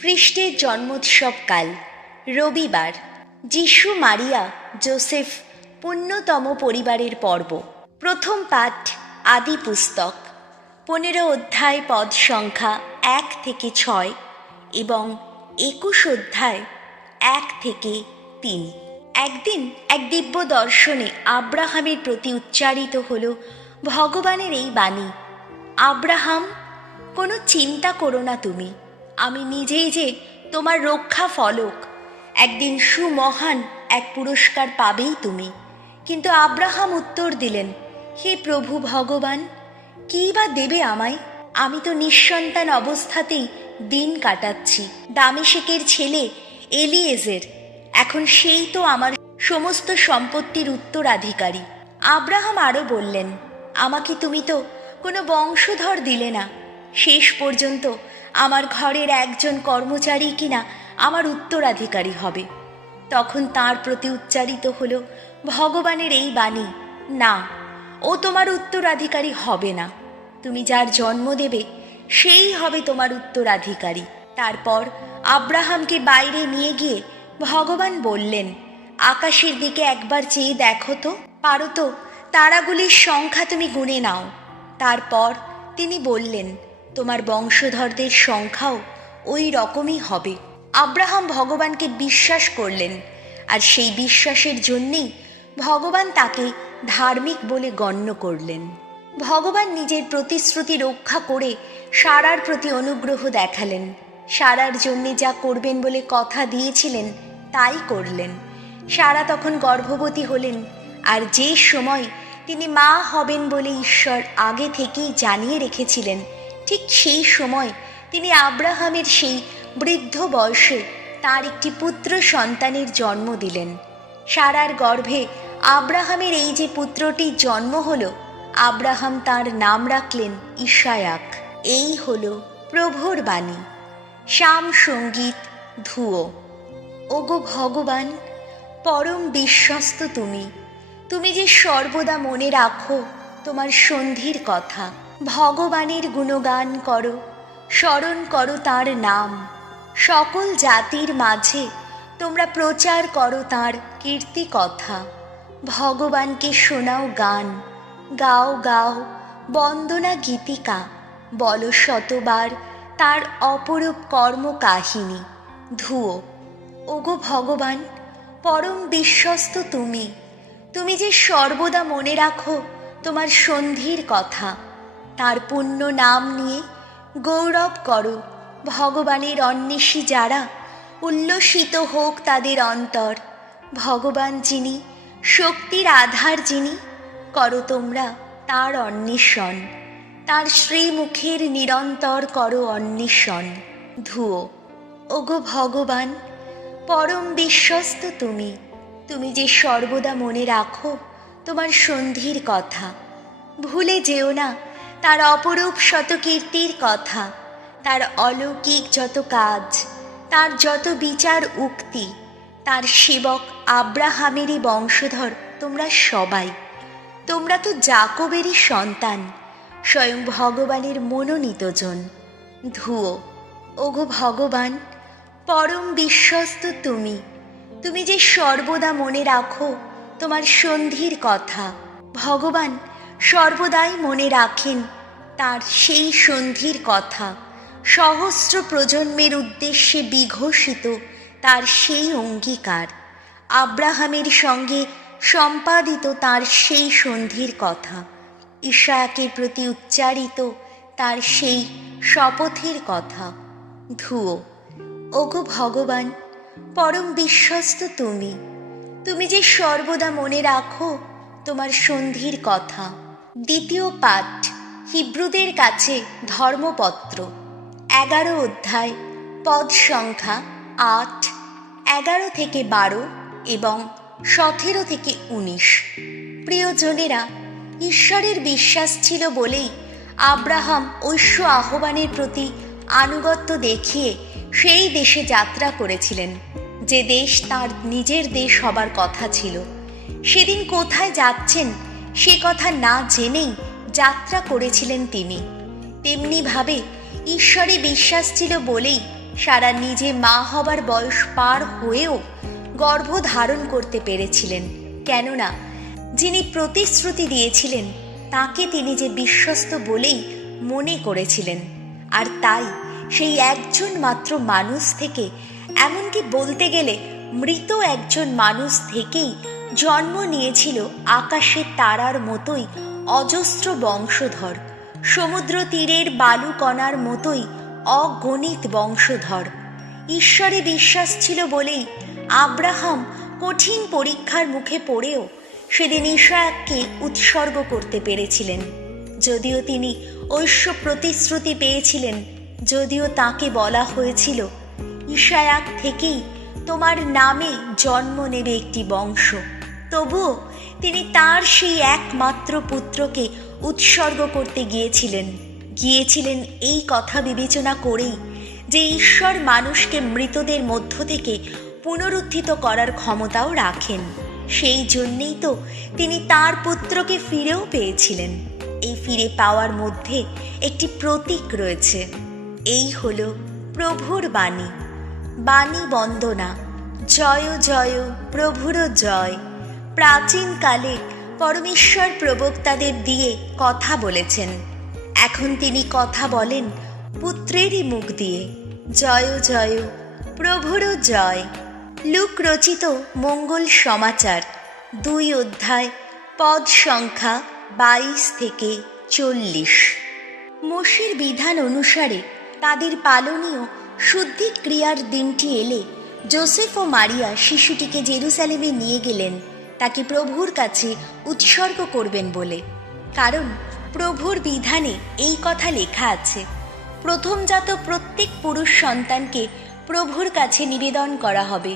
খ্রিস্টের জন্মোৎসবকাল রবিবার। যিশু মারিয়া জোসেফ পুণ্যতম পরিবারের পর্ব। প্রথম পাঠ আদি পুস্তক 15 অধ্যায় পদ সংখ্যা 1 থেকে 6 এবং 21 অধ্যায় 1 থেকে 3। একদিন এক দিব্য দর্শনে আব্রাহামের প্রতি উচ্চারিত হল ভগবানের এই বাণী, আব্রাহাম, কোনো চিন্তা করো না তুমি, আমি নিজেই যে তোমার রক্ষা ফলক। একদিন সুমহান এক পুরস্কার পাবেই তুমি। কিন্তু আব্রাহাম উত্তর দিলেন, হে প্রভু ভগবান, কী বা দেবে আমায়? আমি তো নিঃসন্তান অবস্থাতেই দিন কাটাচ্ছি। দামেশেকের ছেলে এলিয়েজের, এখন সেই তো আমার সমস্ত সম্পত্তির উত্তরাধিকারী। আব্রাহাম আরও বললেন, আমাকে তুমি তো কোনো বংশধর দিলে না, শেষ পর্যন্ত আমার ঘরের একজন কর্মচারী কিনা আমার উত্তরাধিকারী হবে। তখন তার প্রতি উচ্চারিত হল ভগবানের এই বাণী, না, ও তোমার উত্তরাধিকারী হবে না, তুমি যার জন্ম দেবে সেই হবে তোমার উত্তরাধিকারী। তারপর আব্রাহামকে বাইরে নিয়ে গিয়ে ভগবান বললেন, আকাশের দিকে একবার চেয়ে দেখো তো, পারো তো তারাগুলির সংখ্যা তুমি গুণে নাও। তারপর তিনি বললেন, তোমার বংশধরদের সংখ্যাও ওই রকমই হবে। আব্রাহাম ভগবানকে বিশ্বাস করলেন, আর সেই বিশ্বাসের জন্যেই ভগবান তাকে ধার্মিক বলে গণ্য করলেন। ভগবান নিজের প্রতিশ্রুতি রক্ষা করে সারার প্রতি অনুগ্রহ দেখালেন। সারার জন্যে যা করবেন বলে কথা দিয়েছিলেন তাই করলেন। সারা তখন গর্ভবতী হলেন, আর যে সময় তিনি মা হবেন বলে ঈশ্বর আগে থেকেই জানিয়ে রেখেছিলেন, ঠিক সেই সময় তিনি আব্রাহামের সেই বৃদ্ধ বয়সে তার একটি পুত্র সন্তানের জন্ম দিলেন। সারার গর্ভে আব্রাহামের এই যে পুত্রটির জন্ম হলো, আব্রাহাম তার নাম রাখলেন ইসায়াক। এই হলো প্রভুর বাণী। শাম সঙ্গীত ধুয়ো। ওগো ভগবান, পরম বিশ্বস্ত তুমি, তুমি যে সর্বদা মনে রাখো তোমার সন্ধির কথা। ভগবানের গুণগান করো, স্মরণ করো তাঁর নাম। সকল জাতির মাঝে তোমরা প্রচার করো তাঁর কীর্তি কথা। ভগবানকে শোনাও গান, গাও গাও বন্দনা গীতিকা। বলো শতবার তার অপরূপ কর্ম কাহিনী। ধুয়ো। ওগো ভগবান, পরম বিশ্বস্ত তুমি, তুমি যে সর্বদা মনে রাখো তোমার সন্ধির কথা। তার পুণ্য নাম নিয়ে গৌরব করো ভগবানের অন্বেষী যারা, উল্লসিত হোক তাদের অন্তর। ভগবান যিনি, শক্তির আধার যিনি, করো তোমরা তার অন্বেষণ। তার শ্রীমুখের নিরন্তর করো অন্বেষণ। ধুয়ো। ওগো ভগবান, পরম বিশ্বস্ত তুমি, তুমি যে সর্বদা মনে রাখো তোমার সন্ধির কথা। ভুলে যেও না তার অপরূপ শত কীর্তির কথা, তার অলৌকিক যত কাজ, তার যত বিচার উক্তি। তার সেবক আব্রাহামেরই বংশধর তোমরা সবাই। তোমরা তো জাকবেরই সন্তান, স্বয়ং ভগবানের মনোনীত জন। ধুয়ো। ওগো ভগবান, পরম বিশ্বস্ত তুমি, তুমি যে সর্বদা মনে রাখো তোমার সন্ধির কথা। ভগবান সর্বদাই মনে রাখেন তার সেই সন্ধির কথা। সহস্র প্রজন্মের উদ্দেশ্যে বিঘোষিত তার সেই অঙ্গীকার। আব্রাহামের সঙ্গে সম্পাদিত তার সেই সন্ধির কথা। ইসায়াকের প্রতি উচ্চারিত তার সেই শপথের কথা। ধুয়ো। ওগো ভগবান, পরম বিশ্বস্ত তুমি, তুমি যে সর্বদা মনে রাখো তোমার সন্ধির কথা। দ্বিতীয় পাঠ হিব্রুদের কাছে ধর্মপত্র 11 অধ্যায় পদ সংখ্যা 8, 11 থেকে 12 এবং 17 থেকে 19। প্রিয়জনেরা, ঈশ্বরের বিশ্বাস ছিল বলেই আব্রাহাম ঐশ্য আহ্বানের প্রতি আনুগত্য দেখিয়ে সেই দেশে যাত্রা করেছিলেন, যে দেশ তার নিজের দেশ হবার কথা ছিল। সেদিন কোথায় যাচ্ছেন সে কথা না জেনেই যাত্রা করেছিলেন তিনি। তেমনিভাবে ঈশ্বরে বিশ্বাস ছিল বলেই সারা নিজে মা হবার বয়স পার হয়েও গর্ভ ধারণ করতে পেরেছিলেন, কেননা যিনি প্রতিশ্রুতি দিয়েছিলেন তাকে তিনি যে বিশ্বস্ত বলেই মনে করেছিলেন। আর তাই সেই একজন মাত্র মানুষ থেকে, এমনকি বলতে গেলে মৃত একজন মানুষ থেকেই জন্ম নিয়েছিল আকাশের তারার মতোই অজস্র বংশধর, সমুদ্র তীরের বালুকণার মতোই অগণিত বংশধর। ঈশ্বরে বিশ্বাস ছিল বলেই আব্রাহাম কঠিন পরীক্ষার মুখে পড়েও সেদিন ইসায়াককে উৎসর্গ করতে পেরেছিলেন। যদিও তিনি ঐশ্য প্রতিশ্রুতি পেয়েছিলেন, যদিও তাকে বলা হয়েছিল ইসায়াক থেকেই তোমার নামে জন্ম নেবে একটি বংশ, তবুও তিনি তার সেই একমাত্র পুত্রকে উৎসর্গ করতে গিয়েছিলেন এই কথা বিবেচনা করেই যে ঈশ্বর মানুষকে মৃতদের মধ্য থেকে পুনরুত্থিত করার ক্ষমতাও রাখেন। সেই জন্যেই তো তিনি তার পুত্রকে ফিরেও পেয়েছিলেন। এই ফিরে পাওয়ার মধ্যে একটি প্রতীক রয়েছে। এই হল প্রভুর বাণী। বাণী বন্দনা। জয় জয় প্রভুর জয়। প্রাচীনকালে পরমেশ্বর প্রবক্তাদের দিয়ে কথা বলেছেন, এখন তিনি কথা বলেন পুত্রেরই মুখ দিয়ে। জয় জয় প্রভুর জয়। লুক রচিত মঙ্গল সমাচার 2 অধ্যায়, পদ সংখ্যা 22 থেকে 40। মোশের বিধান অনুসারে তাদের পালনীয় শুদ্ধি ক্রিয়ার দিনটি এলে যোসেফ ও মারিয়া শিশুটিকে জেরুজালেমে নিয়ে গেলেন তাকে প্রভুর কাছে উৎসর্গ করবেন বলে। কারণ প্রভুর বিধানে এই কথা লেখা আছে, প্রথমজাত প্রত্যেক পুরুষ সন্তানকে প্রভুর কাছে নিবেদন করা হবে।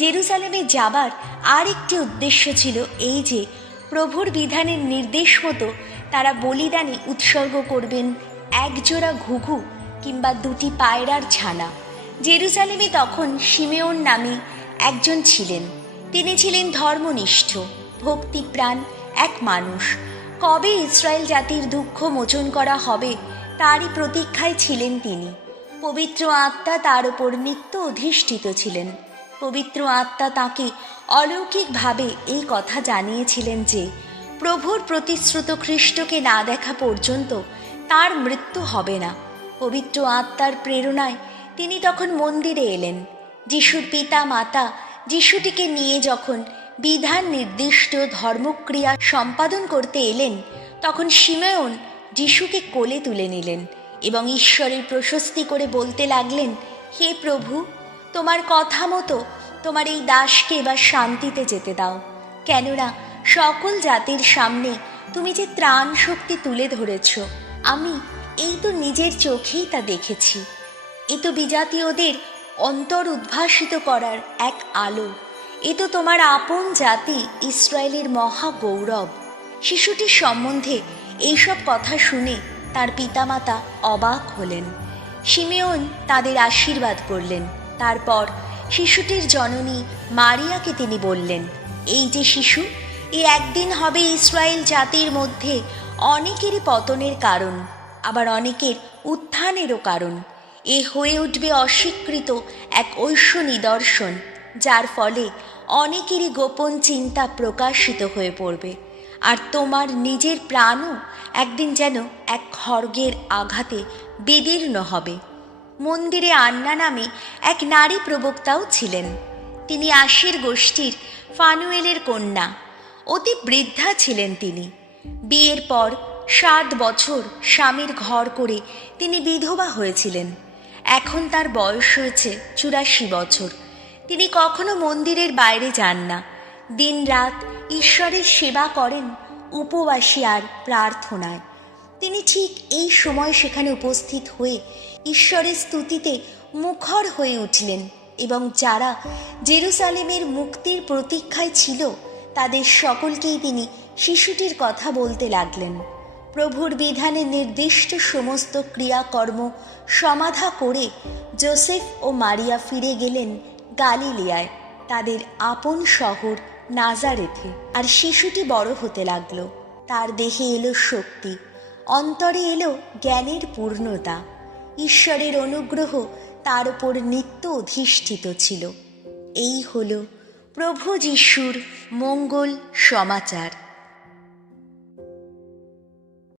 জেরুজালেমে যাবার আর একটি উদ্দেশ্য ছিল এই যে প্রভুর বিধানের নির্দেশ মতো তারা বলিদানে উৎসর্গ করবেন একজোড়া ঘুঘু কিংবা 2টি পায়রার ছানা। জেরুজালেমে তখন শিমেওন নামে একজন ছিলেন। তিনি ছিলেন ধর্মনিষ্ঠ, ভক্তিপ্রাণ এক মানুষ। কবে ইসরায়েল জাতির দুঃখ মোচন করা হবে তারই প্রতীক্ষায় ছিলেন তিনি। পবিত্র আত্মা তার উপর নিত্য অধিষ্ঠিত ছিলেন। পবিত্র আত্মা তাকে অলৌকিকভাবে এই কথা জানিয়েছিলেন যে প্রভুর প্রতিশ্রুত খ্রিস্টকে না দেখা পর্যন্ত তার মৃত্যু হবে না। পবিত্র আত্মার প্রেরণায় তিনি তখন মন্দিরে এলেন। যিশুর পিতা মাতা যিশুটিকে নিয়ে যখন বিধান নির্দিষ্ট ধর্মক্রিয়া সম্পাদন করতে এলেন, তখন শিমেওন যিশুকে কোলে তুলে নিলেন এবং ঈশ্বরের প্রশস্তি করে বলতে লাগলেন, হে প্রভু, তোমার কথা মতো তোমার এই দাসকে এবার শান্তিতে যেতে দাও, কেননা সকল জাতির সামনে তুমি যে ত্রাণ শক্তি তুলে ধরেছ, আমি এই তো নিজের চোখেই তা দেখেছি। এ তো বিজাতীয়দের অন্তর উদ্ভাসিত করার এক আলো। এ তো তোমার আপন জাতি ইসরায়েলের মহা গৌরব। শিশুটির সম্বন্ধে এইসব কথা শুনে তার পিতামাতা অবাক হলেন। শিমেওন তাদের আশীর্বাদ করলেন। তারপর শিশুটির জননী মারিয়াকে তিনি বললেন, এই যে শিশু, এ একদিন হবে ইসরায়েল জাতির মধ্যে অনেকেরই পতনের কারণ, আবার অনেকের উত্থানেরও কারণ। এ হয়ে উঠবে অস্বীকৃত এক ঐশ্য নিদর্শন, যার ফলে অনেকেরই গোপন চিন্তা প্রকাশিত হয়ে পড়বে। আর তোমার নিজের প্রাণও একদিন যেন এক খড়গের আঘাতে বিদীর্ণ হবে। মন্দিরে আন্না নামে এক নারী প্রবক্তাও ছিলেন। তিনি আশির গোষ্ঠীর ফানুয়েলের কন্যা। অতি বৃদ্ধা ছিলেন তিনি। বিয়ের পর 7 বছর স্বামীর ঘর করে তিনি বিধবা হয়েছিলেন। এখন তার বয়স হয়েছে 84 বছর। তিনি কখনো মন্দিরের বাইরে যান না। দিন রাত ঈশ্বরের সেবা করেন উপবাসী আর প্রার্থনায়। তিনি ঠিক এই সময় সেখানে উপস্থিত হয়ে ঈশ্বরের স্তুতিতে মুখর হয়ে উঠলেন এবং যারা জেরুজালেমের মুক্তির প্রতীক্ষায় ছিল তাদের সকলকেই তিনি শিশুটির কথা বলতে লাগলেন। প্রভুর বিধানে নির্দিষ্ট সমস্ত ক্রিয়াকর্ম সমাধা করে যোসেফ ও মারিয়া ফিরে গেলেন গালিলিয়ায়, তাদের আপন শহর নাজারেথে। আর শিশুটি বড় হতে লাগলো। তার দেহে এলো শক্তি, অন্তরে এলো জ্ঞানের পূর্ণতা। ঈশ্বরের অনুগ্রহ তার উপর নিত্য অধিষ্ঠিত ছিল। এই হল প্রভু যিশুর মঙ্গল সমাচার।